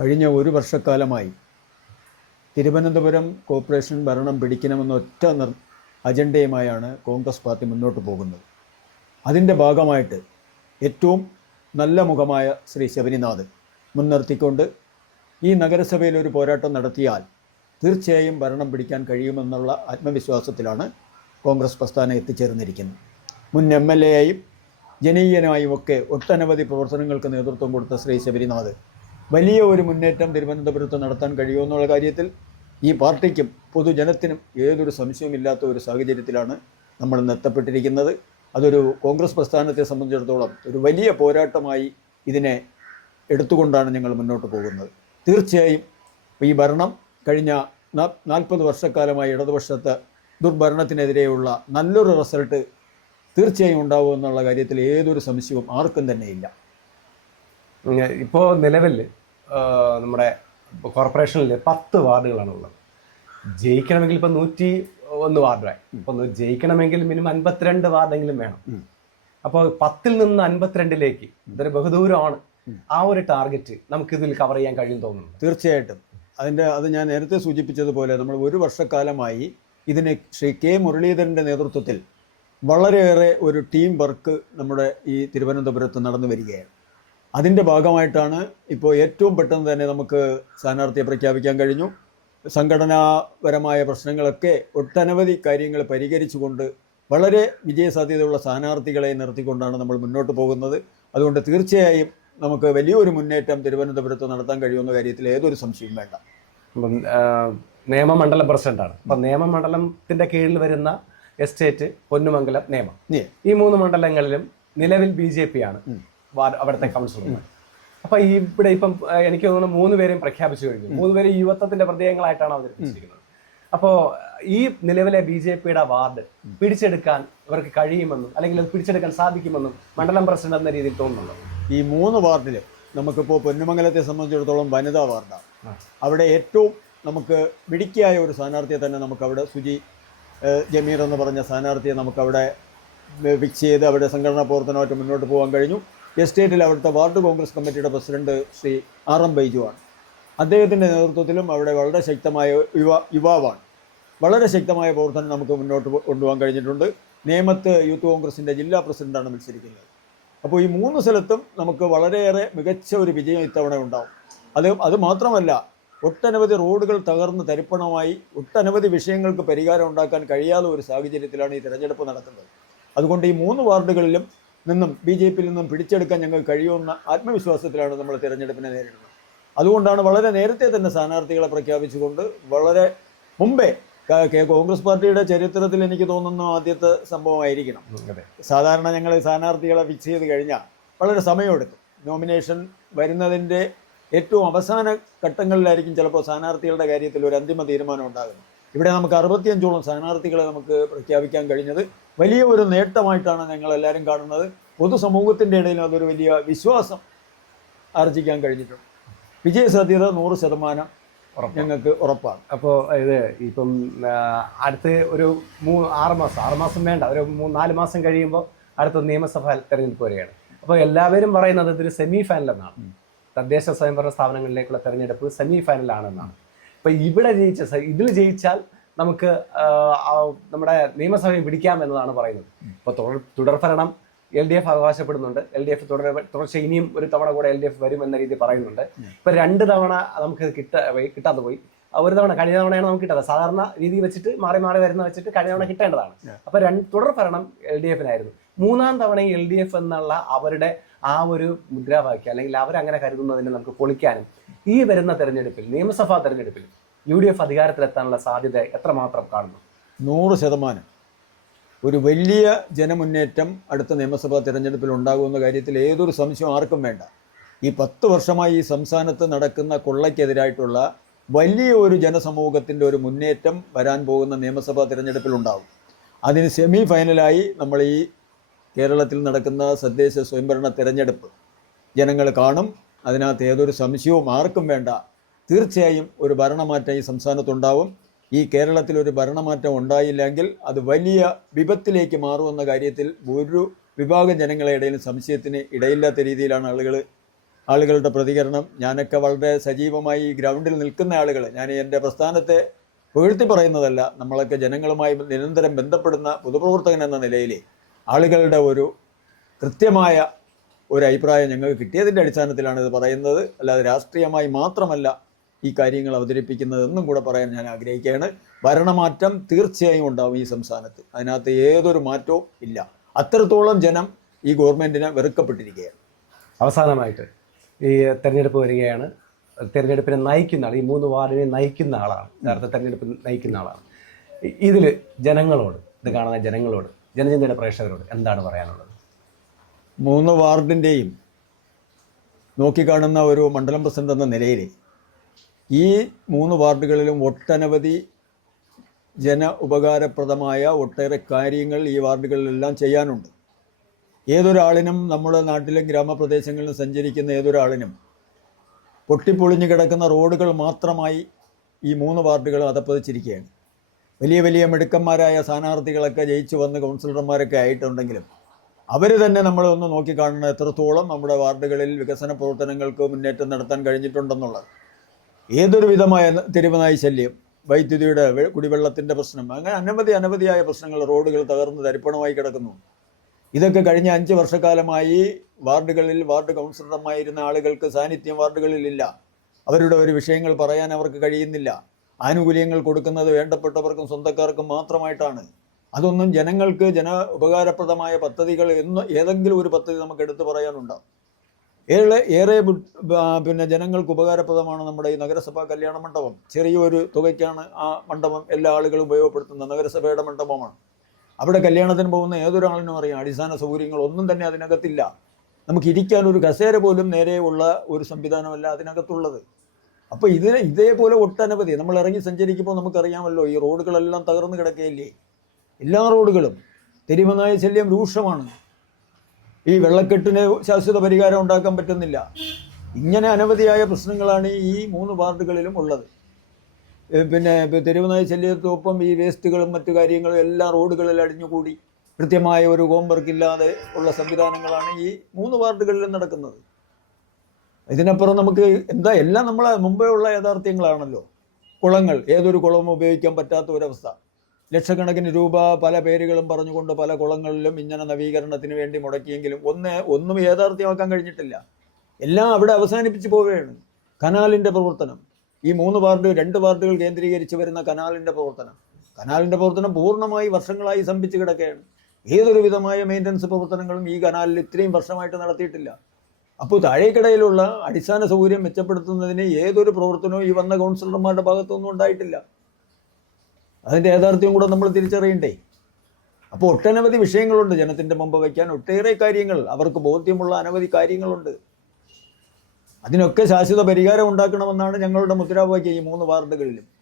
കഴിഞ്ഞ ഒരു വർഷക്കാലമായി തിരുവനന്തപുരം കോർപ്പറേഷൻ ഭരണം പിടിക്കണമെന്ന ഒറ്റ നിർ അജണ്ടയുമായാണ് കോൺഗ്രസ് പാർട്ടി മുന്നോട്ട് പോകുന്നത്. അതിന്റെ ഭാഗമായിട്ട് ഏറ്റവും നല്ല മുഖമായ ശ്രീ ശബരിനാഥ് മുൻനിർത്തിക്കൊണ്ട് ഈ നഗരസഭയിൽ ഒരു പോരാട്ടം നടത്തിയാൽ തീർച്ചയായും ഭരണം പിടിക്കാൻ കഴിയുമെന്നുള്ള ആത്മവിശ്വാസത്തിലാണ് കോൺഗ്രസ് പ്രസ്ഥാനം എത്തിച്ചേർന്നിരിക്കുന്നത്. മുൻ എം എൽ എയായും ജനീയനായും ഒക്കെ ഒട്ടനവധി പ്രവർത്തനങ്ങൾക്ക് നേതൃത്വം കൊടുത്ത ശ്രീ ശബരിനാഥ് വലിയ ഒരു മുന്നേറ്റം തിരുവനന്തപുരത്ത് നടത്താൻ കഴിയുമെന്നുള്ള കാര്യത്തിൽ ഈ പാർട്ടിക്കും പൊതുജനത്തിനും ഏതൊരു സംശയവുമില്ലാത്ത ഒരു സാഹചര്യത്തിലാണ് നമ്മൾ നിർത്തപ്പെട്ടിരിക്കുന്നത് അതൊരു കോൺഗ്രസ് പ്രസ്ഥാനത്തെ സംബന്ധിച്ചിടത്തോളം ഒരു വലിയ പോരാട്ടമായി ഇതിനെ എടുത്തുകൊണ്ടാണ് ഞങ്ങൾ മുന്നോട്ട് പോകുന്നത്. തീർച്ചയായും ഈ ഭരണം കഴിഞ്ഞ നാൽപ്പത് വർഷക്കാലമായി ഇടതുപക്ഷത്ത് ദുർഭരണത്തിനെതിരെയുള്ള നല്ലൊരു റിസൾട്ട് തീർച്ചയായും ഉണ്ടാവുമെന്നുള്ള കാര്യത്തിൽ ഏതൊരു സംശയവും ആർക്കും തന്നെയില്ല. ഇപ്പോൾ നിലവിൽ നമ്മുടെ കോർപ്പറേഷനിൽ പത്ത് വാർഡുകളാണുള്ളത്. ജയിക്കണമെങ്കിൽ ഇപ്പം നൂറ്റി ഒന്ന് വാർഡായി ഇപ്പം ജയിക്കണമെങ്കിൽ മിനിമം അൻപത്തിരണ്ട് വാർഡെങ്കിലും വേണം. അപ്പോൾ പത്തിൽ നിന്ന് അൻപത്തിരണ്ടിലേക്ക് ഇതൊരു ബഹുദൂരമാണ്. ആ ഒരു ടാർഗറ്റ് നമുക്ക് ഇതിൽ കവർ ചെയ്യാൻ കഴിയും തോന്നുന്നു തീർച്ചയായിട്ടും. അതിന്റെ അത് ഞാൻ നേരത്തെ സൂചിപ്പിച്ചതുപോലെ നമ്മൾ ഒരു വർഷക്കാലമായി ഇതിനെ ശ്രീ കെ മുരളീധരന്റെ നേതൃത്വത്തിൽ വളരെയേറെ ഒരു ടീം വർക്ക് നമ്മുടെ ഈ തിരുവനന്തപുരത്ത് നടന്നു വരികയാണ്. അതിന്റെ ഭാഗമായിട്ടാണ് ഇപ്പോൾ ഏറ്റവും പെട്ടെന്ന് തന്നെ നമുക്ക് സ്ഥാനാർത്ഥിയെ പ്രഖ്യാപിക്കാൻ കഴിഞ്ഞു. സംഘടനാപരമായ പ്രശ്നങ്ങളൊക്കെ ഒട്ടനവധി കാര്യങ്ങൾ പരിഹരിച്ചുകൊണ്ട് വളരെ വിജയസാധ്യതയുള്ള സ്ഥാനാർത്ഥികളെ നിർത്തിക്കൊണ്ടാണ് നമ്മൾ മുന്നോട്ട് പോകുന്നത്. അതുകൊണ്ട് തീർച്ചയായും നമുക്ക് വലിയൊരു മുന്നേറ്റം തിരുവനന്തപുരത്ത് നടത്താൻ കഴിയുന്ന കാര്യത്തിൽ ഏതൊരു സംശയവും വേണ്ട. അപ്പം നിയമമണ്ഡലം പ്രസിഡന്റാണ് അപ്പം നിയമമണ്ഡലത്തിന്റെ കീഴിൽ വരുന്ന എസ്റ്റേറ്റ് പൊന്നുമംഗലം നിയമം. ഈ മൂന്ന് മണ്ഡലങ്ങളിലും നിലവിൽ ബി ജെ പി ആണ്. അവിടുത്തെ കൗൺസിലർമാർ. അപ്പൊ ഈ ഇവിടെ ഇപ്പം എനിക്ക് തോന്നുന്നു മൂന്ന് പേരെയും പ്രഖ്യാപിച്ചു കഴിഞ്ഞു. മൂന്ന് പേര് യുവത്വത്തിന്റെ പ്രത്യേകങ്ങളായിട്ടാണ് അവതരിപ്പിച്ചിരിക്കുന്നത് അപ്പോ ഈ നിലവിലെ ബി ജെ പിയുടെ വാർഡ് പിടിച്ചെടുക്കാൻ ഇവർക്ക് കഴിയുമെന്നും അല്ലെങ്കിൽ അത് പിടിച്ചെടുക്കാൻ സാധിക്കുമെന്നും മണ്ഡലം പ്രസിഡന്റ് എന്ന രീതിയിൽ തോന്നുന്നുണ്ട്? ഈ മൂന്ന് വാർഡിൽ നമുക്കിപ്പോൾ പൊന്നുമംഗലത്തെ സംബന്ധിച്ചിടത്തോളം വനിതാ വാർഡാണ്. അവിടെ ഏറ്റവും നമുക്ക് മിടുക്കിയായ ഒരു സ്ഥാനാർത്ഥിയെ തന്നെ നമുക്ക് അവിടെ സുജി ജമീർ എന്ന് പറഞ്ഞ സ്ഥാനാർത്ഥിയെ നമുക്കവിടെ ഫിക്സ് ചെയ്ത് അവിടെ സംഘടനാ പ്രവർത്തനമായിട്ട് മുന്നോട്ട് പോകാൻ കഴിഞ്ഞു. എസ്റ്റേറ്റിൽ അവിടുത്തെ വാർഡ് കോൺഗ്രസ് കമ്മിറ്റിയുടെ പ്രസിഡന്റ് ശ്രീ ആർ എം ബൈജുവാണ്. അദ്ദേഹത്തിന്റെ നേതൃത്വത്തിലും അവിടെ വളരെ ശക്തമായ യുവ യുവാവാണ്. വളരെ ശക്തമായ പ്രവർത്തനം നമുക്ക് മുന്നോട്ട് കൊണ്ടുപോകാൻ കഴിഞ്ഞിട്ടുണ്ട്. നേമത്ത് യൂത്ത് കോൺഗ്രസിന്റെ ജില്ലാ പ്രസിഡന്റാണ് മത്സരിക്കുന്നത്. അപ്പോൾ ഈ മൂന്ന് സ്ഥലത്തും നമുക്ക് വളരെയേറെ മികച്ച ഒരു വിജയം ഇത്തവണ ഉണ്ടാവും. അത് അത് മാത്രമല്ല ഒട്ടനവധി റോഡുകൾ തകർന്ന് തരിപ്പണമായി ഒട്ടനവധി വിഷയങ്ങൾക്ക് പരിഹാരം ഉണ്ടാക്കാൻ കഴിയാത്ത ഒരു സാഹചര്യത്തിലാണ് ഈ തിരഞ്ഞെടുപ്പ് നടക്കുന്നത്. അതുകൊണ്ട് ഈ മൂന്ന് വാർഡുകളിലും നിന്നും ബി ജെ പിയിൽ നിന്നും പിടിച്ചെടുക്കാൻ ഞങ്ങൾ കഴിയുമെന്ന ആത്മവിശ്വാസത്തിലാണ് നമ്മൾ തിരഞ്ഞെടുപ്പിനെ നേരിടുന്നത്. അതുകൊണ്ടാണ് വളരെ നേരത്തെ തന്നെ സ്ഥാനാർത്ഥികളെ പ്രഖ്യാപിച്ചുകൊണ്ട് വളരെ മുമ്പേ കോൺഗ്രസ് പാർട്ടിയുടെ ചരിത്രത്തിൽ എനിക്ക് തോന്നുന്നു ആദ്യത്തെ സംഭവമായിരിക്കണം. സാധാരണ ഞങ്ങൾ സ്ഥാനാർത്ഥികളെ ഫിക്സ് ചെയ്ത് കഴിഞ്ഞാൽ വളരെ സമയമെടുക്കും. നോമിനേഷൻ വരുന്നതിന്റെ ഏറ്റവും അവസാന ഘട്ടങ്ങളിലായിരിക്കും ചിലപ്പോൾ സ്ഥാനാർത്ഥികളുടെ കാര്യത്തിൽ ഒരു അന്തിമ തീരുമാനം ഉണ്ടാകുന്നത്. ഇവിടെ നമുക്ക് അറുപത്തിയഞ്ചോളം സ്ഥാനാർത്ഥികളെ നമുക്ക് പ്രഖ്യാപിക്കാൻ കഴിഞ്ഞത്. വലിയ ഒരു നേട്ടമായിട്ടാണ് ഞങ്ങൾ എല്ലാവരും കാണുന്നത്. പൊതുസമൂഹത്തിന്റെ ഇടയിൽ അതൊരു വലിയ വിശ്വാസം ആർജിക്കാൻ കഴിഞ്ഞിട്ടുണ്ട്. വിജയസാധ്യത നൂറ് ശതമാനം. ഞങ്ങൾക്ക് ഉറപ്പാണ്. അപ്പോൾ ഇത് ഇപ്പം അടുത്ത ഒരു മൂ ആറ് മാസം ആറ് മാസം വേണ്ട ഒരു മൂന്ന് നാല് മാസം കഴിയുമ്പോൾ അടുത്ത നിയമസഭ തെരഞ്ഞെടുപ്പ് വരികയാണ് അപ്പോൾ എല്ലാവരും പറയുന്നത് ഇതൊരു സെമി ഫൈനൽ എന്നാണ് തദ്ദേശ സ്വയംഭരണ സ്ഥാപനങ്ങളിലേക്കുള്ള തെരഞ്ഞെടുപ്പ് സെമി ഫൈനലാണെന്നാണ് അപ്പോൾ ഇവിടെ ജയിച്ച ഇതിൽ ജയിച്ചാൽ നമുക്ക് നമ്മുടെ നിയമസഭയെ പിടിക്കാം എന്നതാണ് പറയുന്നത്. ഇപ്പോൾ തുടർ തുടർഭരണം എൽ ഡി എഫ് അവകാശപ്പെടുന്നുണ്ട്. എൽ ഡി എഫ് തുടർ തുടർച്ച ഇനിയും ഒരു തവണ കൂടെ എൽ ഡി എഫ് വരും എന്ന രീതി പറയുന്നുണ്ട്. ഇപ്പൊ രണ്ട് തവണ നമുക്ക് കിട്ട കിട്ടാതെ പോയി. ഒരു തവണ കഴിഞ്ഞ തവണയാണ് നമുക്ക് കിട്ടാതെ. സാധാരണ രീതി വെച്ചിട്ട് മാറി മാറി വരുന്ന വെച്ചിട്ട് കഴിഞ്ഞ തവണ കിട്ടേണ്ടതാണ്. അപ്പൊ രണ്ട് തുടർ ഭരണം എൽ ഡി എഫിനായിരുന്നു. മൂന്നാം തവണ എൽ ഡി എഫ് എന്നുള്ള അവരുടെ ആ ഒരു മുദ്രാവാക്യം അല്ലെങ്കിൽ അവരങ്ങനെ കരുതുന്നതിനെ നമുക്ക് പൊളിക്കാനും ഈ വരുന്ന തെരഞ്ഞെടുപ്പിൽ നിയമസഭാ തെരഞ്ഞെടുപ്പിൽ യു ഡി എഫ് അധികാരത്തിലെത്താനുള്ള സാധ്യത എത്രമാത്രം കാണുന്നു? നൂറ് ശതമാനം. ഒരു വലിയ ജനമുന്നേറ്റം അടുത്ത നിയമസഭാ തിരഞ്ഞെടുപ്പിൽ ഉണ്ടാകുമെന്ന കാര്യത്തിൽ ഏതൊരു സംശയം ആർക്കും വേണ്ട. ഈ പത്ത് വർഷമായി ഈ സംസ്ഥാനത്ത് നടക്കുന്ന കൊള്ളയ്ക്കെതിരായിട്ടുള്ള വലിയ ഒരു ജനസമൂഹത്തിന്റെ ഒരു മുന്നേറ്റം വരാൻ പോകുന്ന നിയമസഭാ തിരഞ്ഞെടുപ്പിൽ ഉണ്ടാകും. അതിന് സെമി ഫൈനലായി നമ്മൾ ഈ കേരളത്തിൽ നടക്കുന്ന തദ്ദേശ സ്വയംഭരണ തിരഞ്ഞെടുപ്പ് ജനങ്ങൾ കാണും. അതിനകത്ത് ഏതൊരു സംശയവും ആർക്കും വേണ്ട. തീർച്ചയായും ഒരു ഭരണമാറ്റം ഈ സംസ്ഥാനത്തുണ്ടാവും. ഈ കേരളത്തിൽ ഒരു ഭരണമാറ്റം ഉണ്ടായില്ലെങ്കിൽ അത് വലിയ വിപത്തിലേക്ക് മാറുമെന്ന കാര്യത്തിൽ ഒരു വിഭാഗം ജനങ്ങളെ ഇടയിൽ സംശയത്തിന് ഇടയില്ലാത്ത രീതിയിലാണ് ആളുകൾ ആളുകളുടെ പ്രതികരണം. ഞാനൊക്കെ വളരെ സജീവമായി ഗ്രൗണ്ടിൽ നിൽക്കുന്ന ആളുകൾ ഞാൻ എന്റെ പ്രസ്ഥാനത്തെ പുകഴ്ത്തി പറയുന്നതല്ല നമ്മളൊക്കെ ജനങ്ങളുമായി നിരന്തരം ബന്ധപ്പെടുന്ന പൊതുപ്രവർത്തകൻ എന്ന നിലയിൽ ആളുകളുടെ ഒരു കൃത്യമായ ഒരു അഭിപ്രായം ഞങ്ങൾക്ക് കിട്ടിയതിന്റെ അടിസ്ഥാനത്തിലാണ് ഇത് പറയുന്നത്. അല്ലാതെ രാഷ്ട്രീയമായി മാത്രമല്ല ഈ കാര്യങ്ങൾ അവതരിപ്പിക്കുന്നതെന്നും കൂടെ പറയാൻ ഞാൻ ആഗ്രഹിക്കുകയാണ്. ഭരണമാറ്റം തീർച്ചയായും ഉണ്ടാവും ഈ സംസ്ഥാനത്ത്. അതിനകത്ത് ഏതൊരു മാറ്റവും ഇല്ല. അത്രത്തോളം ജനം ഈ ഗവൺമെന്റിനെ വെറുക്കപ്പെട്ടിരിക്കുകയാണ്. അവസാനമായിട്ട് ഈ തെരഞ്ഞെടുപ്പ് വരികയാണ്. തെരഞ്ഞെടുപ്പിനെ നയിക്കുന്ന ആൾ ഈ മൂന്ന് വാർഡിനെ നയിക്കുന്ന ആളാണ്. നേരത്തെ തെരഞ്ഞെടുപ്പ് നയിക്കുന്ന ആളാണ്. ഇതിൽ ജനങ്ങളോട് ഇത് കാണുന്ന ജനങ്ങളോട് ജനചിന്തയുടെ പ്രേക്ഷകരോട് എന്താണ് പറയാനുള്ളത്? മൂന്ന് വാർഡിന്റെയും നോക്കിക്കാണുന്ന ഒരു മണ്ഡലം പ്രസിഡന്റ് എന്ന നിലയിൽ ഈ മൂന്ന് വാർഡുകളിലും ഒട്ടനവധി ജന ഉപകാരപ്രദമായ ഒട്ടേറെ കാര്യങ്ങൾ ഈ വാർഡുകളിലെല്ലാം ചെയ്യാനുണ്ട്. ഏതൊരാളിനും നമ്മുടെ നാട്ടിലും ഗ്രാമപ്രദേശങ്ങളിലും സഞ്ചരിക്കുന്ന ഏതൊരാളിനും പൊട്ടിപ്പൊളിഞ്ഞു കിടക്കുന്ന റോഡുകൾ മാത്രമായി ഈ മൂന്ന് വാർഡുകൾ അതപ്പതിച്ചിരിക്കുകയാണ്. വലിയ വലിയ മിടുക്കന്മാരായ സ്ഥാനാർത്ഥികളൊക്കെ ജയിച്ചു വന്ന് കൗൺസിലർമാരൊക്കെ ആയിട്ടുണ്ടെങ്കിലും അവർ തന്നെ നമ്മളെ ഒന്ന് എത്രത്തോളം നമ്മുടെ വാർഡുകളിൽ വികസന പ്രവർത്തനങ്ങൾക്ക് മുന്നേറ്റം നടത്താൻ കഴിഞ്ഞിട്ടുണ്ടെന്നുള്ളത്. ഏതൊരു വിധമായ തെരുവനായി ശല്യം വൈദ്യുതിയുടെ കുടിവെള്ളത്തിന്റെ പ്രശ്നം അങ്ങനെ അനവധി അനവധിയായ പ്രശ്നങ്ങൾ റോഡുകൾ തകർന്ന് തരിപ്പണമായി കിടക്കുന്നു ഇതൊക്കെ കഴിഞ്ഞ അഞ്ച് വർഷക്കാലമായി വാർഡുകളിൽ വാർഡ് കൗൺസിലർമായിരുന്ന ആളുകൾക്ക് സാന്നിധ്യം വാർഡുകളിലില്ല. അവരുടെ ഒരു വിഷയങ്ങൾ പറയാൻ അവർക്ക് കഴിയുന്നില്ല. ആനുകൂല്യങ്ങൾ കൊടുക്കുന്നത് വേണ്ടപ്പെട്ടവർക്കും സ്വന്തക്കാർക്കും മാത്രമായിട്ടാണ്. അതൊന്നും ജനങ്ങൾക്ക് ജന ഉപകാരപ്രദമായ പദ്ധതികൾ എന്ന് ഏതെങ്കിലും ഒരു പദ്ധതി നമുക്ക് എടുത്തു പറയാനുണ്ടോ? ഏറെ ഏറെ പിന്നെ ജനങ്ങൾക്ക് ഉപകാരപ്രദമാണ് നമ്മുടെ ഈ നഗരസഭാ കല്യാണ മണ്ഡപം. ചെറിയൊരു തുകയ്ക്കാണ് ആ മണ്ഡപം എല്ലാ ആളുകളും ഉപയോഗപ്പെടുത്തുന്ന നഗരസഭയുടെ മണ്ഡപമാണ്. അവിടെ കല്യാണത്തിന് പോകുന്ന ഏതൊരാളിനും അറിയാം അടിസ്ഥാന സൗകര്യങ്ങൾ ഒന്നും തന്നെ അതിനകത്തില്ല. നമുക്ക് ഇരിക്കാൻ ഒരു കസേര പോലും നേരെ ഉള്ള ഒരു സംവിധാനമല്ല അതിനകത്തുള്ളത്. അപ്പോൾ ഇതിന് ഇതേപോലെ ഒട്ടനവധി നമ്മൾ ഇറങ്ങി സഞ്ചരിക്കുമ്പോൾ നമുക്കറിയാമല്ലോ ഈ റോഡുകളെല്ലാം തകർന്നു കിടക്കുകയില്ലേ? എല്ലാ റോഡുകളും തെരുവനായ ശല്യം രൂക്ഷമാണ്. ഈ വെള്ളക്കെട്ടിന് ശാശ്വത പരിഹാരം ഉണ്ടാക്കാൻ പറ്റുന്നില്ല. ഇങ്ങനെ അനവധിയായ പ്രശ്നങ്ങളാണ് ഈ മൂന്ന് വാർഡുകളിലും ഉള്ളത്. പിന്നെ തെരുവനായ ശല്യത്തോപ്പം ഈ വേസ്റ്റുകളും മറ്റു കാര്യങ്ങളും എല്ലാ റോഡുകളിൽ അടിഞ്ഞുകൂടി കൃത്യമായ ഒരു ഹോംവർക്ക് ഇല്ലാതെ ഉള്ള സംവിധാനങ്ങളാണ് ഈ മൂന്ന് വാർഡുകളിലും നടക്കുന്നത്. ഇതിനപ്പുറം നമുക്ക് എന്താ എല്ലാം നമ്മളെ മുമ്പേ ഉള്ള യാഥാർത്ഥ്യങ്ങളാണല്ലോ. കുളങ്ങൾ ഏതൊരു കുളവും ഉപയോഗിക്കാൻ പറ്റാത്ത ഒരവസ്ഥ. ലക്ഷക്കണക്കിന് രൂപ പല പേരുകളും പറഞ്ഞുകൊണ്ട് പല കുളങ്ങളിലും ഇങ്ങനെ നവീകരണത്തിന് വേണ്ടി മുടക്കിയെങ്കിലും ഒന്ന് ഒന്നും യാഥാർത്ഥ്യമാക്കാൻ കഴിഞ്ഞിട്ടില്ല. എല്ലാം അവിടെ അവസാനിപ്പിച്ച് പോവുകയാണ്. കനാലിന്റെ പ്രവർത്തനം. ഈ മൂന്ന് വാർഡ് രണ്ട് വാർഡുകൾ കേന്ദ്രീകരിച്ച് വരുന്ന കനാലിന്റെ പ്രവർത്തനം. കനാലിന്റെ പ്രവർത്തനം പൂർണമായി വർഷങ്ങളായി സംഭിച്ച് കിടക്കുകയാണ്. ഏതൊരു വിധമായ മെയിന്റനൻസ് പ്രവർത്തനങ്ങളും ഈ കനാലിൽ ഇത്രയും വർഷമായിട്ട് നടത്തിയിട്ടില്ല. അപ്പോൾ താഴേക്കിടയിലുള്ള അടിസ്ഥാന സൗകര്യം മെച്ചപ്പെടുത്തുന്നതിന് ഏതൊരു പ്രവർത്തനവും ഈ വന്ന കൗൺസിലർമാരുടെ ഭാഗത്തൊന്നും ഉണ്ടായിട്ടില്ല. അതിന്റെ യാഥാർത്ഥ്യം കൂടെ നമ്മൾ തിരിച്ചറിയണ്ടേ? അപ്പോൾ ഒട്ടനവധി വിഷയങ്ങളുണ്ട് ജനത്തിന്റെ മുമ്പ് വയ്ക്കാൻ ഒട്ടേറെ കാര്യങ്ങൾ. അവർക്ക് ബോധ്യമുള്ള അനവധി കാര്യങ്ങളുണ്ട്. അതിനൊക്കെ ശാശ്വത പരിഹാരം ഉണ്ടാക്കണമെന്നാണ് ഞങ്ങളുടെ മുദ്രാവാക്യം ഈ മൂന്ന് വാർഡുകളിലും.